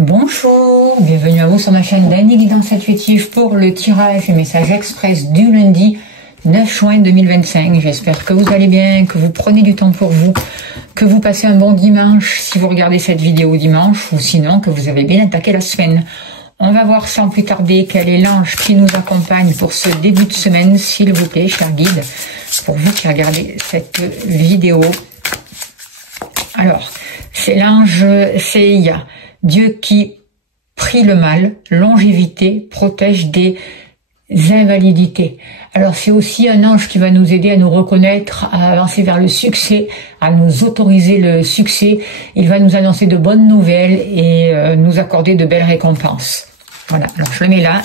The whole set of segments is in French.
Bonjour, bienvenue à vous sur ma chaîne d'Annie Guidance Intuitive pour le tirage et message express du lundi 9 juin 2025. J'espère que vous allez bien, que vous prenez du temps pour vous, que vous passez un bon dimanche si vous regardez cette vidéo dimanche, ou sinon que vous avez bien attaqué la semaine. On va voir sans plus tarder quel est l'ange qui nous accompagne pour ce début de semaine, s'il vous plaît, cher guide, pour vous qui regardez cette vidéo. Alors, c'est l'ange Seiya, Dieu qui prie le mal, longévité, protège des invalidités. Alors c'est aussi un ange qui va nous aider à nous reconnaître, à avancer vers le succès, à nous autoriser le succès. Il va nous annoncer de bonnes nouvelles et nous accorder de belles récompenses. Voilà, alors je le mets là.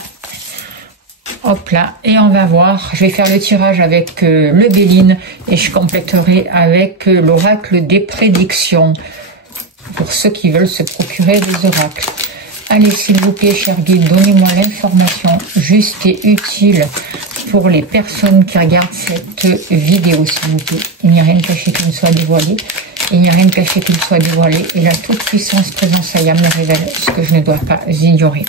Hop là, et on va voir, je vais faire le tirage avec le Béline et je compléterai avec l'oracle des prédictions pour ceux qui veulent se procurer des oracles. Allez, s'il vous plaît, cher guide, donnez-moi l'information juste et utile pour les personnes qui regardent cette vidéo, s'il vous plaît. Il n'y a rien de caché qui ne soit dévoilé. Il n'y a rien de caché qui ne soit dévoilé. Et la toute puissance présence Ayam me révèle ce que je ne dois pas ignorer.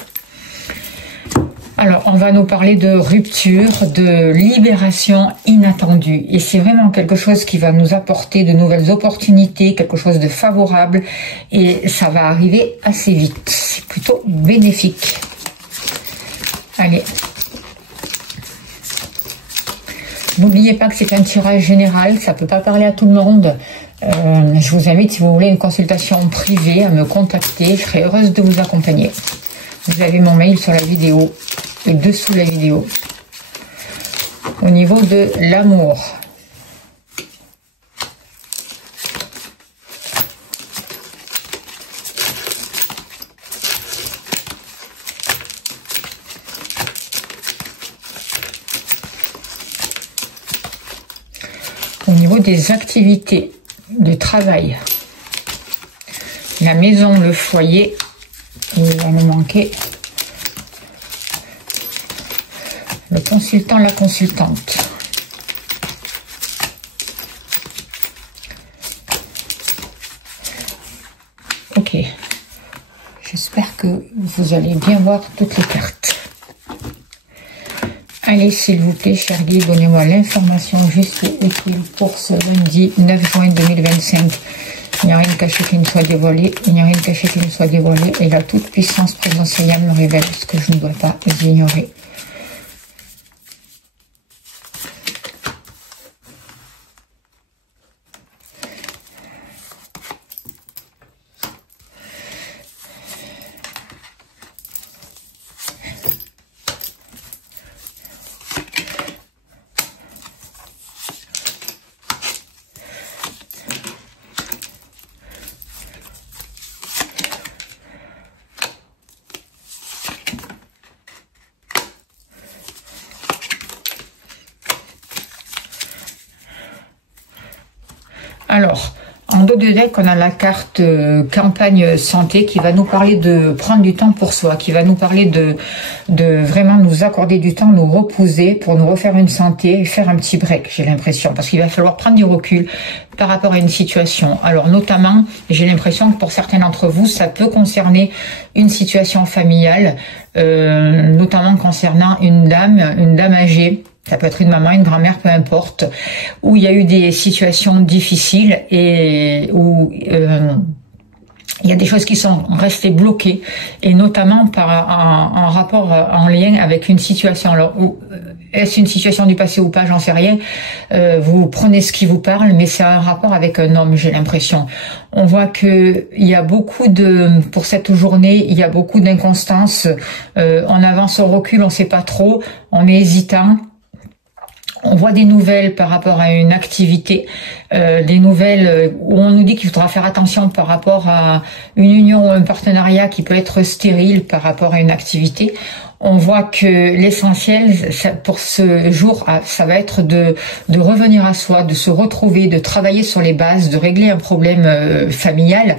Alors, on va nous parler de rupture, de libération inattendue. Et c'est vraiment quelque chose qui va nous apporter de nouvelles opportunités, quelque chose de favorable. Et ça va arriver assez vite. C'est plutôt bénéfique. Allez. N'oubliez pas que c'est un tirage général. Ça ne peut pas parler à tout le monde. Je vous invite, si vous voulez une consultation privée, à me contacter. Je serai heureuse de vous accompagner. Vous avez mon mail sur la vidéo et dessous la vidéo. Au niveau de l'amour. Au niveau des activités de travail. La maison, le foyer. Il va me manquer le consultant, la consultante. Ok. J'espère que vous allez bien voir toutes les cartes. Allez, s'il vous plaît, cher guide, donnez-moi l'information juste et utile pour ce lundi 9 juin 2025. Il n'y a rien de caché qui ne soit dévoilé, il n'y a rien de caché qui ne soit dévoilé, et la toute puissance présence Ayam me révèle ce que je ne dois pas ignorer. Alors, en dos de deck, on a la carte campagne santé qui va nous parler de prendre du temps pour soi, qui va nous parler de vraiment nous accorder du temps, nous reposer pour nous refaire une santé et faire un petit break, j'ai l'impression, parce qu'il va falloir prendre du recul par rapport à une situation. Alors notamment, j'ai l'impression que pour certains d'entre vous, ça peut concerner une situation familiale, notamment concernant une dame âgée. Ça peut être une maman, une grand-mère, peu importe, où il y a eu des situations difficiles et où il y a des choses qui sont restées bloquées, et notamment en rapport, en lien avec une situation. Alors, est-ce une situation du passé ou pas, j'en sais rien. Vous prenez ce qui vous parle, mais c'est un rapport avec un homme, j'ai l'impression. On voit que il y a beaucoup pour cette journée, il y a beaucoup d'inconstance. On avance au recul, on sait pas trop, on est hésitant. On voit des nouvelles par rapport à une activité, des nouvelles où on nous dit qu'il faudra faire attention par rapport à une union ou un partenariat qui peut être stérile par rapport à une activité. On voit que l'essentiel pour ce jour, ça va être de revenir à soi, de se retrouver, de travailler sur les bases, de régler un problème familial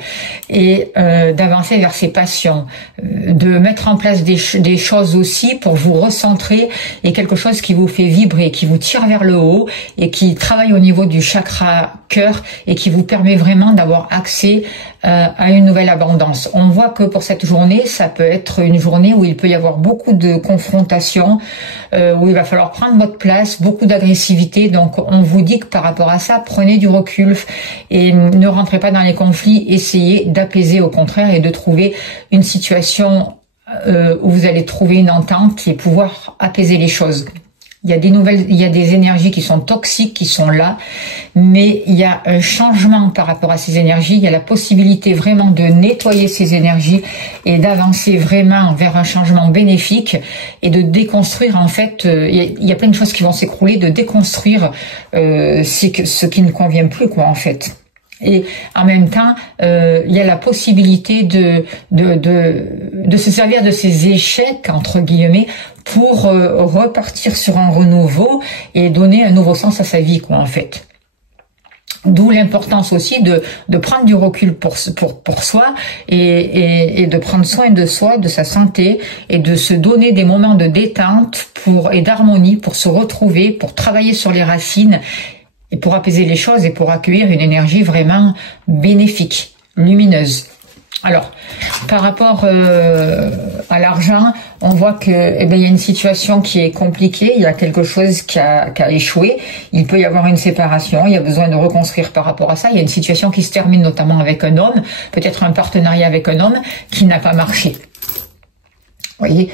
et d'avancer vers ses passions, de mettre en place des choses aussi pour vous recentrer et quelque chose qui vous fait vibrer, qui vous tire vers le haut et qui travaille au niveau du chakra cœur et qui vous permet vraiment d'avoir accès à une nouvelle abondance. On voit que pour cette journée, ça peut être une journée où il peut y avoir beaucoup de confrontations, où il va falloir prendre votre place, beaucoup d'agressivité. Donc on vous dit que par rapport à ça, prenez du recul et ne rentrez pas dans les conflits, essayez d'apaiser au contraire et de trouver une situation où vous allez trouver une entente et pouvoir apaiser les choses. Il y a des énergies qui sont toxiques, qui sont là, mais il y a un changement par rapport à ces énergies. Il y a la possibilité vraiment de nettoyer ces énergies et d'avancer vraiment vers un changement bénéfique et de déconstruire en fait. Il y a plein de choses qui vont s'écrouler, de déconstruire ce qui ne convient plus, quoi, en fait. Et en même temps, il y a la possibilité de se servir de ces échecs entre guillemets pour repartir sur un renouveau et donner un nouveau sens à sa vie, quoi, en fait. D'où l'importance aussi de prendre du recul pour soi et de prendre soin de soi, de sa santé et de se donner des moments de détente et d'harmonie pour se retrouver, pour travailler sur les racines et pour apaiser les choses et pour accueillir une énergie vraiment bénéfique, lumineuse. Alors, par rapport à l'argent, on voit que il y a une situation qui est compliquée, il y a quelque chose qui a échoué, il peut y avoir une séparation, il y a besoin de reconstruire par rapport à ça, il y a une situation qui se termine notamment avec un homme, peut-être un partenariat avec un homme qui n'a pas marché. Vous voyez,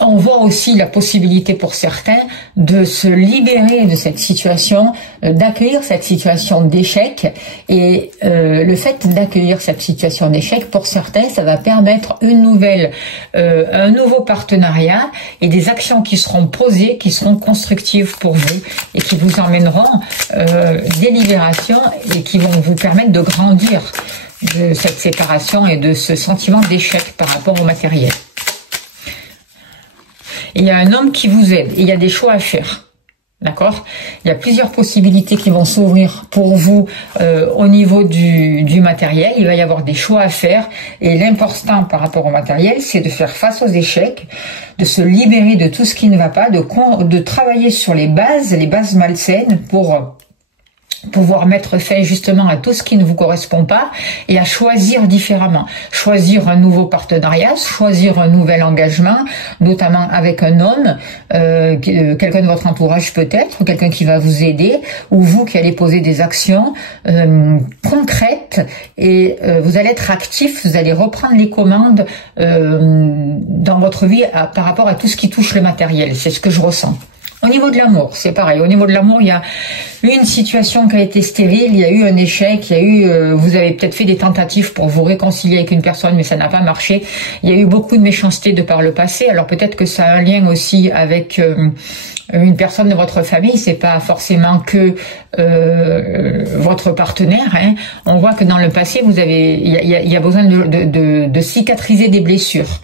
on voit aussi la possibilité pour certains de se libérer de cette situation, d'accueillir cette situation d'échec. Et le fait d'accueillir cette situation d'échec, pour certains, ça va permettre un nouveau partenariat et des actions qui seront posées, qui seront constructives pour vous et qui vous emmèneront des libérations et qui vont vous permettre de grandir de cette séparation et de ce sentiment d'échec par rapport au matériel. Il y a un homme qui vous aide et il y a des choix à faire. D'accord? Il y a plusieurs possibilités qui vont s'ouvrir pour vous au niveau du matériel. Il va y avoir des choix à faire et l'important par rapport au matériel, c'est de faire face aux échecs, de se libérer de tout ce qui ne va pas, de travailler sur les bases malsaines pour pouvoir mettre fin justement à tout ce qui ne vous correspond pas et à choisir différemment. Choisir un nouveau partenariat, choisir un nouvel engagement, notamment avec un homme, quelqu'un de votre entourage peut-être, ou quelqu'un qui va vous aider, ou vous qui allez poser des actions concrètes et vous allez être actif, vous allez reprendre les commandes dans votre vie par rapport à tout ce qui touche le matériel. C'est ce que je ressens. Au niveau de l'amour, c'est pareil. Au niveau de l'amour, il y a une situation qui a été stérile, il y a eu un échec, vous avez peut-être fait des tentatives pour vous réconcilier avec une personne, mais ça n'a pas marché. Il y a eu beaucoup de méchanceté de par le passé. Alors peut-être que ça a un lien aussi avec une personne de votre famille. C'est pas forcément que votre partenaire. Hein. On voit que dans le passé, il y a besoin de cicatriser des blessures.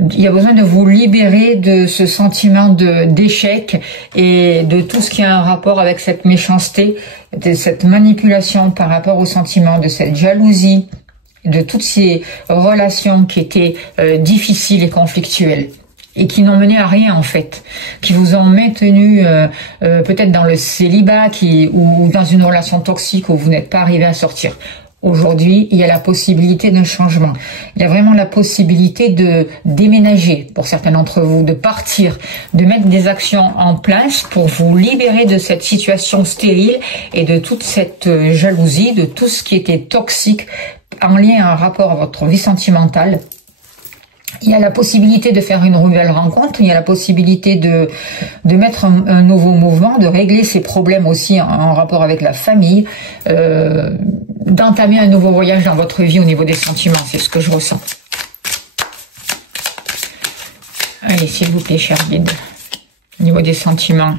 Il y a besoin de vous libérer de ce sentiment d'échec et de tout ce qui a un rapport avec cette méchanceté, de cette manipulation par rapport au sentiment, de cette jalousie, de toutes ces relations qui étaient difficiles et conflictuelles et qui n'ont mené à rien en fait, qui vous ont maintenu peut-être dans le célibat ou dans une relation toxique où vous n'êtes pas arrivé à sortir. Aujourd'hui, il y a la possibilité d'un changement. Il y a vraiment la possibilité de déménager pour certains d'entre vous, de partir, de mettre des actions en place pour vous libérer de cette situation stérile et de toute cette jalousie, de tout ce qui était toxique en lien à un rapport à votre vie sentimentale. Il y a la possibilité de faire une nouvelle rencontre, il y a la possibilité de mettre un nouveau mouvement, de régler ces problèmes aussi en rapport avec la famille, d'entamer un nouveau voyage dans votre vie au niveau des sentiments, c'est ce que je ressens. Allez, s'il vous plaît, cher guide, au niveau des sentiments.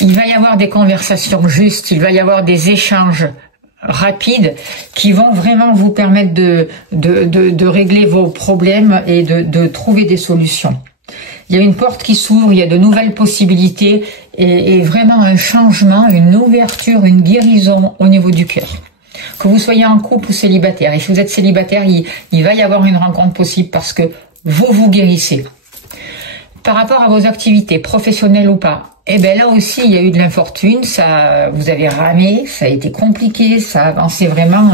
Il va y avoir des conversations justes, il va y avoir des échanges rapides qui vont vraiment vous permettre de régler vos problèmes et de trouver des solutions. Il y a une porte qui s'ouvre, il y a de nouvelles possibilités et vraiment un changement, une ouverture, une guérison au niveau du cœur. Que vous soyez en couple ou célibataire, et si vous êtes célibataire, il va y avoir une rencontre possible parce que vous vous guérissez. Par rapport à vos activités, professionnelles ou pas, eh ben là aussi, il y a eu de l'infortune, ça, vous avez ramé, ça a été compliqué, ça a avancé vraiment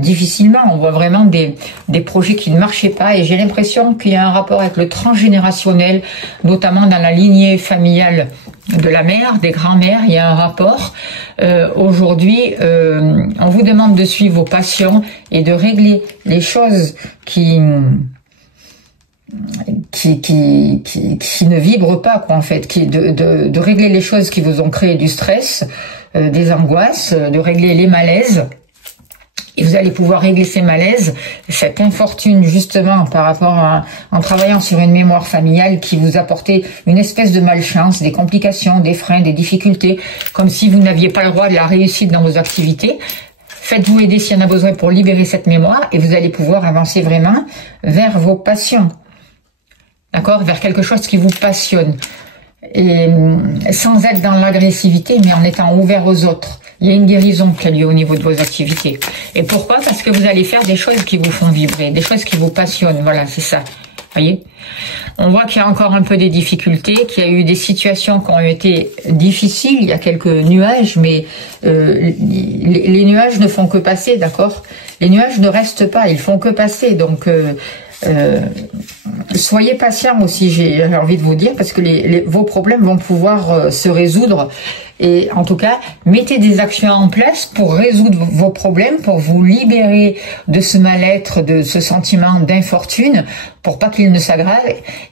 difficilement. On voit vraiment des projets qui ne marchaient pas et j'ai l'impression qu'il y a un rapport avec le transgénérationnel, notamment dans la lignée familiale de la mère, des grands-mères, il y a un rapport. Aujourd'hui, on vous demande de suivre vos passions et de régler les choses qui ne vibrent pas, quoi, en fait, de régler les choses qui vous ont créé du stress, des angoisses, de régler les malaises. Et vous allez pouvoir régler ces malaises, cette infortune justement par rapport à, en travaillant sur une mémoire familiale qui vous apportait une espèce de malchance, des complications, des freins, des difficultés, comme si vous n'aviez pas le droit de la réussite dans vos activités. Faites-vous aider s'il y en a besoin pour libérer cette mémoire et vous allez pouvoir avancer vraiment vers vos passions. D'accord? Vers quelque chose qui vous passionne. Et sans être dans l'agressivité, mais en étant ouvert aux autres. Il y a une guérison qui a lieu au niveau de vos activités. Et pourquoi? Parce que vous allez faire des choses qui vous font vibrer, des choses qui vous passionnent. Voilà, c'est ça. Voyez? On voit qu'il y a encore un peu des difficultés, qu'il y a eu des situations qui ont été difficiles. Il y a quelques nuages, mais les nuages ne font que passer, d'accord? Les nuages ne restent pas, ils font que passer. Donc, soyez patient aussi, j'ai envie de vous dire, parce que vos problèmes vont pouvoir se résoudre. Et en tout cas, mettez des actions en place pour résoudre vos problèmes, pour vous libérer de ce mal-être, de ce sentiment d'infortune, pour pas qu'il ne s'aggrave,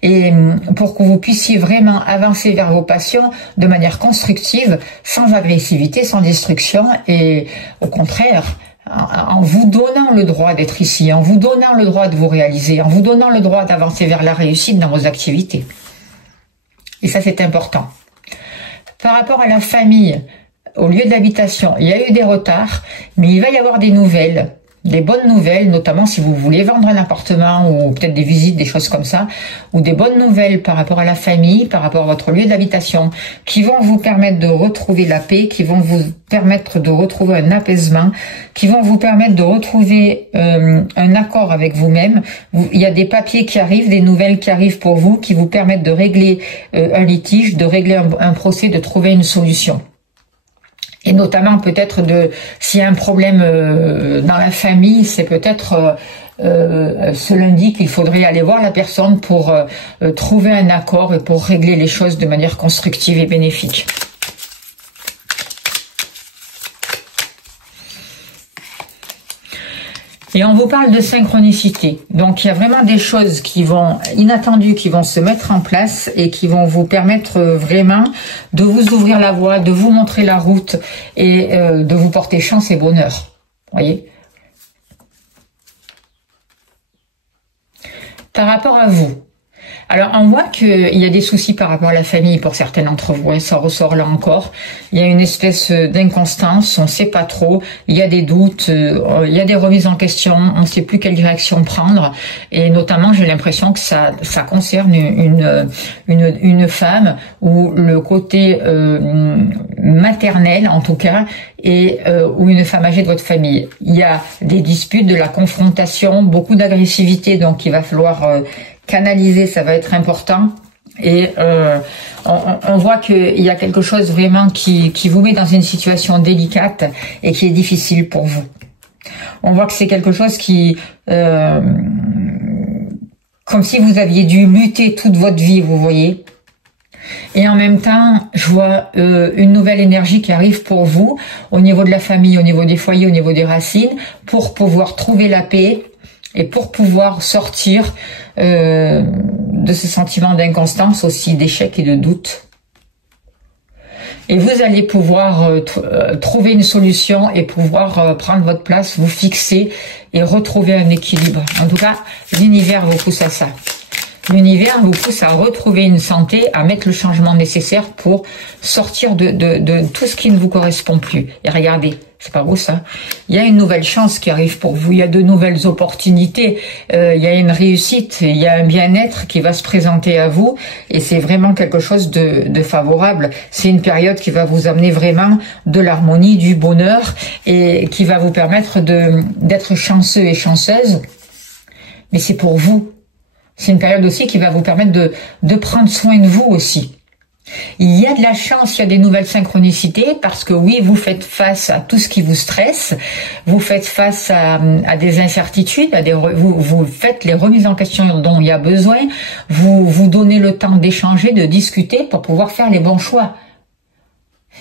et pour que vous puissiez vraiment avancer vers vos passions de manière constructive, sans agressivité, sans destruction, et au contraire, en vous donnant le droit d'être ici, en vous donnant le droit de vous réaliser, en vous donnant le droit d'avancer vers la réussite dans vos activités. Et ça, c'est important. Par rapport à la famille, au lieu d'habitation, il y a eu des retards, mais il va y avoir des nouvelles, des bonnes nouvelles, notamment si vous voulez vendre un appartement ou peut-être des visites, des choses comme ça, ou des bonnes nouvelles par rapport à la famille, par rapport à votre lieu d'habitation, qui vont vous permettre de retrouver la paix, qui vont vous permettre de retrouver un apaisement, qui vont vous permettre de retrouver un accord avec vous-même. Il y a des papiers qui arrivent, des nouvelles qui arrivent pour vous, qui vous permettent de régler un litige, de régler un procès, de trouver une solution. Et notamment peut-être s'il y a un problème dans la famille, c'est peut-être ce lundi qu'il faudrait aller voir la personne pour trouver un accord et pour régler les choses de manière constructive et bénéfique. Et on vous parle de synchronicité. Donc il y a vraiment des choses qui vont inattendues, qui vont se mettre en place et qui vont vous permettre vraiment de vous ouvrir la voie, de vous montrer la route et de vous porter chance et bonheur. Voyez. Par rapport à vous. Alors, on voit qu'il y a des soucis par rapport à la famille pour certains d'entre vous, hein, ça ressort là encore. Il y a une espèce d'inconstance, on ne sait pas trop, il y a des doutes, il y a des remises en question, on ne sait plus quelle direction prendre. Et notamment, j'ai l'impression que ça concerne une femme où le côté maternel, en tout cas, et ou une femme âgée de votre famille. Il y a des disputes, de la confrontation, beaucoup d'agressivité, donc il va falloir canaliser, ça va être important. Et on voit qu'il y a quelque chose vraiment qui vous met dans une situation délicate et qui est difficile pour vous. On voit que c'est quelque chose qui... comme si vous aviez dû lutter toute votre vie, vous voyez. Et en même temps, je vois une nouvelle énergie qui arrive pour vous, au niveau de la famille, au niveau des foyers, au niveau des racines, pour pouvoir trouver la paix et pour pouvoir sortir de ce sentiment d'inconstance, aussi d'échec et de doute. Et vous allez pouvoir trouver une solution et pouvoir prendre votre place, vous fixer et retrouver un équilibre. En tout cas, l'univers vous pousse à ça. L'univers vous pousse à retrouver une santé, à mettre le changement nécessaire pour sortir de tout ce qui ne vous correspond plus. Et regardez, c'est pas beau ça? Il y a une nouvelle chance qui arrive pour vous, il y a de nouvelles opportunités, il y a une réussite, il y a un bien-être qui va se présenter à vous et c'est vraiment quelque chose de favorable. C'est une période qui va vous amener vraiment de l'harmonie, du bonheur et qui va vous permettre d'être chanceux et chanceuse. Mais c'est pour vous. C'est une période aussi qui va vous permettre de prendre soin de vous aussi. Il y a de la chance, il y a des nouvelles synchronicités parce que oui, vous faites face à tout ce qui vous stresse, vous faites face à des incertitudes, vous faites les remises en question dont il y a besoin, vous vous donnez le temps d'échanger, de discuter pour pouvoir faire les bons choix.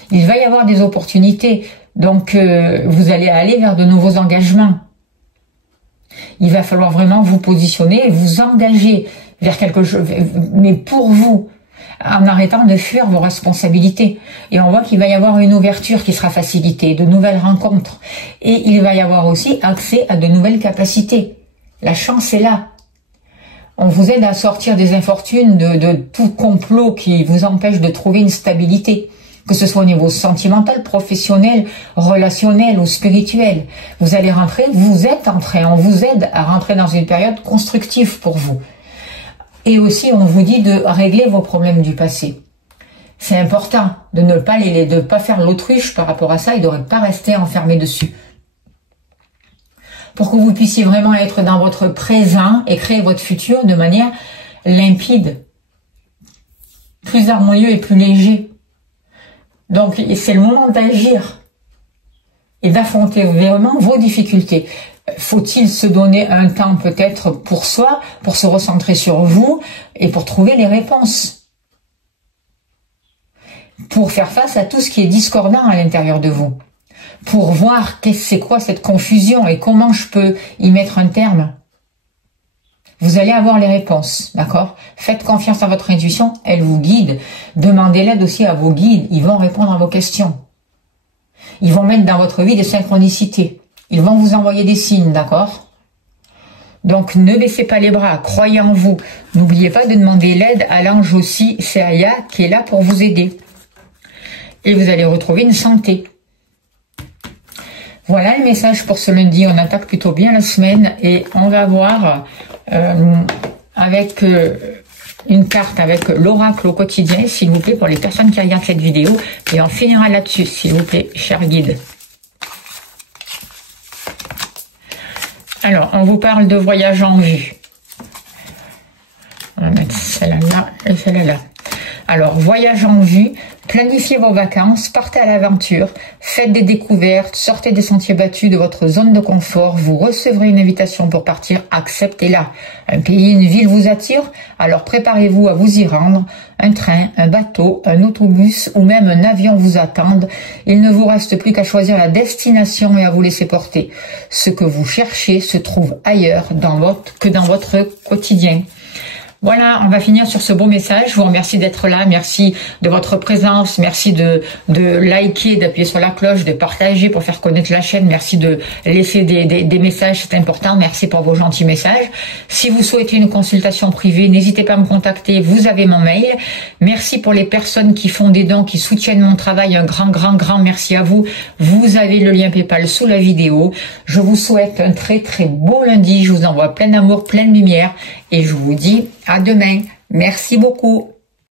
Il va y avoir des opportunités, donc vous allez aller vers de nouveaux engagements. Il va falloir vraiment vous positionner et vous engager vers quelque chose, mais pour vous, en arrêtant de fuir vos responsabilités. Et on voit qu'il va y avoir une ouverture qui sera facilitée, de nouvelles rencontres. Et il va y avoir aussi accès à de nouvelles capacités. La chance est là. On vous aide à sortir des infortunes, de tout complot qui vous empêche de trouver une stabilité. Que ce soit au niveau sentimental, professionnel, relationnel ou spirituel. Vous allez rentrer, vous êtes en train, on vous aide à rentrer dans une période constructive pour vous. Et aussi, on vous dit de régler vos problèmes du passé. C'est important de ne pas faire l'autruche par rapport à ça et de ne pas rester enfermé dessus. Pour que vous puissiez vraiment être dans votre présent et créer votre futur de manière limpide, plus harmonieux et plus léger. Donc, c'est le moment d'agir et d'affronter vraiment vos difficultés. Faut-il se donner un temps peut-être pour soi, pour se recentrer sur vous et pour trouver les réponses, pour faire face à tout ce qui est discordant à l'intérieur de vous, pour voir c'est quoi cette confusion et comment je peux y mettre un terme. Vous allez avoir les réponses, d'accord? Faites confiance à votre intuition, elle vous guide. Demandez l'aide aussi à vos guides, ils vont répondre à vos questions. Ils vont mettre dans votre vie des synchronicités. Ils vont vous envoyer des signes, d'accord? Donc, ne baissez pas les bras, croyez en vous. N'oubliez pas de demander l'aide à l'ange aussi, c'est Aya, qui est là pour vous aider. Et vous allez retrouver une santé. Voilà le message pour ce lundi. On attaque plutôt bien la semaine et on va voir avec une carte avec l'oracle au quotidien, s'il vous plaît, pour les personnes qui regardent cette vidéo. Et on finira là-dessus, s'il vous plaît, cher guide. Alors, on vous parle de voyage en vue. On va mettre celle-là là et celle-là là. Alors, voyage en vue, planifiez vos vacances, partez à l'aventure, faites des découvertes, sortez des sentiers battus de votre zone de confort, vous recevrez une invitation pour partir, acceptez-la. Un pays, une ville vous attire, alors préparez-vous à vous y rendre. Un train, un bateau, un autobus ou même un avion vous attendent. Il ne vous reste plus qu'à choisir la destination et à vous laisser porter. Ce que vous cherchez se trouve ailleurs que dans votre quotidien. Voilà, on va finir sur ce beau message. Je vous remercie d'être là, merci de votre présence, merci de liker, d'appuyer sur la cloche, de partager pour faire connaître la chaîne, merci de laisser des messages, c'est important, merci pour vos gentils messages. Si vous souhaitez une consultation privée, n'hésitez pas à me contacter, vous avez mon mail. Merci pour les personnes qui font des dons, qui soutiennent mon travail, un grand merci à vous. Vous avez le lien PayPal sous la vidéo. Je vous souhaite un très beau lundi, je vous envoie plein d'amour, plein de lumière et je vous dis à demain. Merci beaucoup.